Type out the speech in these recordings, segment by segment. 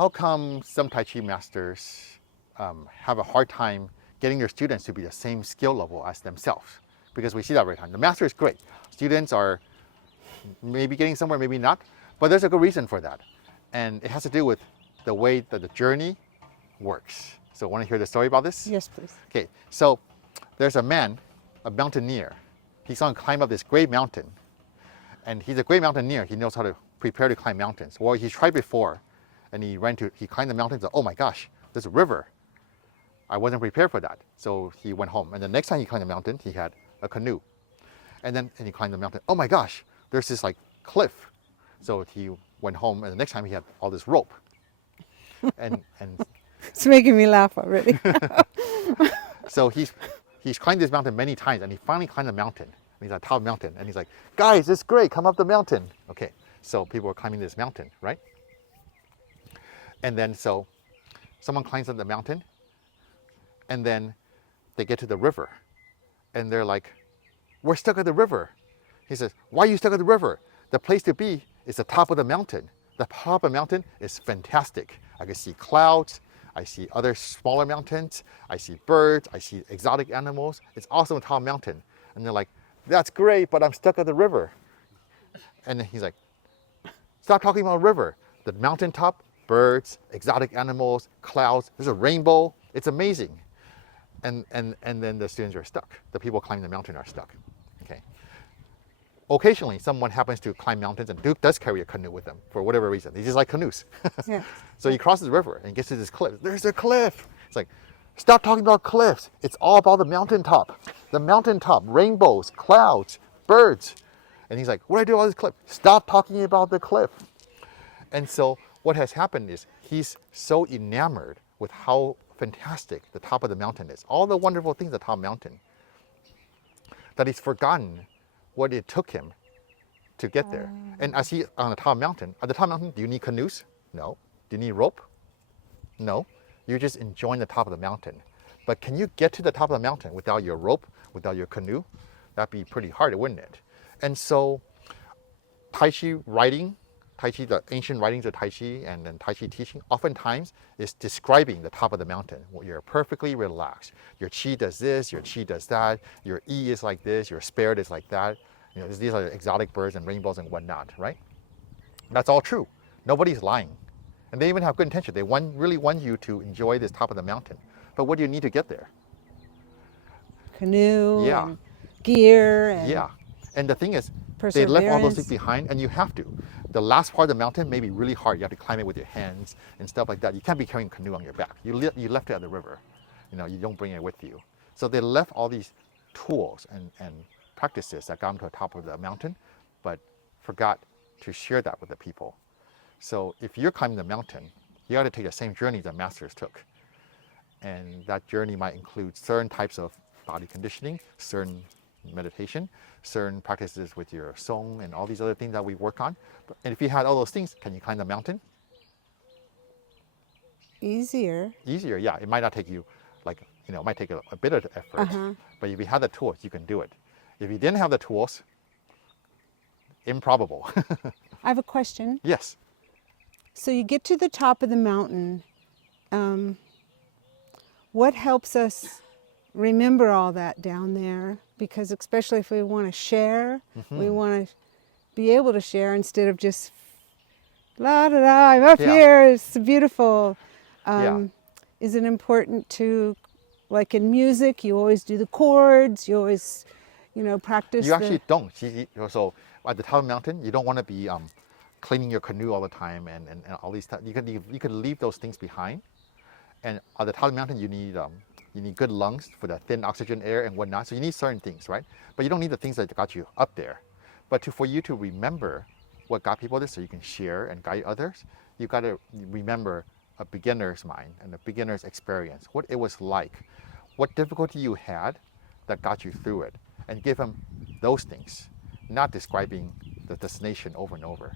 how come some Tai Chi masters have a hard time getting their students to be the same skill level as themselves? Because we see that every time. The master is great. Students are maybe getting somewhere, maybe not, but there's a good reason for that. And it has to do with the way that the journey works. So want to hear the story about this? Yes, please. Okay, so there's a man, a mountaineer. He's going to climb up this great mountain. And he's a great mountaineer. He knows how to prepare to climb mountains. Well, he tried before, and he climbed the mountains. Oh my gosh, there's a river. I wasn't prepared for that. So he went home. And the next time he climbed the mountain, he had a canoe. And he climbed the mountain. Oh my gosh, there's this like cliff. So he went home, and the next time he had all this rope. And It's making me laugh already. so he's climbed this mountain many times, and he finally climbed the mountain. And he's at the top of the mountain, and he's like, guys, it's great, come up the mountain. Okay, so people are climbing this mountain, right? And then so someone climbs up the mountain, and then they get to the river, and they're like, we're stuck at the river. He says, why are you stuck at the river? The place to be is the top of the mountain. The top of the mountain is fantastic. I can see clouds, I see other smaller mountains, I see birds, I see exotic animals. It's awesome at the top of the mountain. And they're like, that's great, but I'm stuck at the river. And then he's like, stop talking about a river. The mountaintop, birds, exotic animals, clouds, there's a rainbow. It's amazing. And then the students are stuck. The people climbing the mountain are stuck. Okay. Occasionally, someone happens to climb mountains and does carry a canoe with them for whatever reason. They just like canoes. Yeah. So he crosses the river and gets to this cliff. There's a cliff. It's like, stop talking about cliffs. It's all about the mountaintop. The mountaintop, rainbows, clouds, birds. And he's like, what do I do about this cliff? Stop talking about the cliff. And so what has happened is he's so enamored with how fantastic the top of the mountain is, all the wonderful things at the top of the mountain, that he's forgotten what it took him to get there. And as he on the top of the mountain, at the top of the mountain, do you need canoes? No. Do you need rope? No. You're just enjoying the top of the mountain. But can you get to the top of the mountain without your rope, without your canoe? That'd be pretty hard, wouldn't it? And so Tai Chi writing, the ancient writings of Tai Chi and then Tai Chi teaching, oftentimes is describing the top of the mountain. Well, you're perfectly relaxed. Your Chi does this, your Chi does that, your E is like this, your spirit is like that. You know, these are exotic birds and rainbows and whatnot, right? That's all true. Nobody's lying. And they even have good intention. They really want you to enjoy this top of the mountain. But what do you need to get there? Canoe, Yeah. and gear, and Yeah. And the thing is, they left all those things perseverance. behind, and you have to. The last part of the mountain may be really hard. You have to climb it with your hands and stuff like that. You can't be carrying a canoe on your back. You left it at the river. You know, you don't bring it with you. So they left all these tools and practices that got them to the top of the mountain, but forgot to share that with the people. So if you're climbing the mountain, you got to take the same journey the masters took. And that journey might include certain types of body conditioning, certain meditation, certain practices with your song and all these other things that we work on. And if you had all those things, can you climb the mountain? Easier. Easier, yeah. It might not take you, like, you know, it might take a bit of effort. But if you have the tools, you can do it. If you didn't have the tools, improbable. I have a question. Yes. So you get to the top of the mountain. What helps us remember all that down there? Because especially if we want to share, we want to be able to share instead of just la da da, I'm up here, it's beautiful. Is it important to, like in music, you always do the chords, you always, you know, practice? You actually don't. So at the top of the mountain, you don't want to be cleaning your canoe all the time and all these stuff. You can leave those things behind. And at the top of the mountain, you need good lungs for the thin oxygen air and whatnot. So you need certain things, right? But you don't need the things that got you up there. But for you to remember what got people there so you can share and guide others, you got to remember a beginner's mind and a beginner's experience, what it was like, what difficulty you had that got you through it, and give them those things, not describing the destination over and over.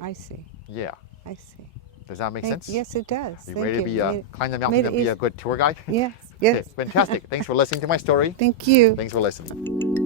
I see. Yeah. I see. Does that make sense? Yes, it does. You ready to be climb the mountain and be a good tour guide? Yes. Okay, fantastic. Thanks for listening to my story. Thank you. Thanks for listening.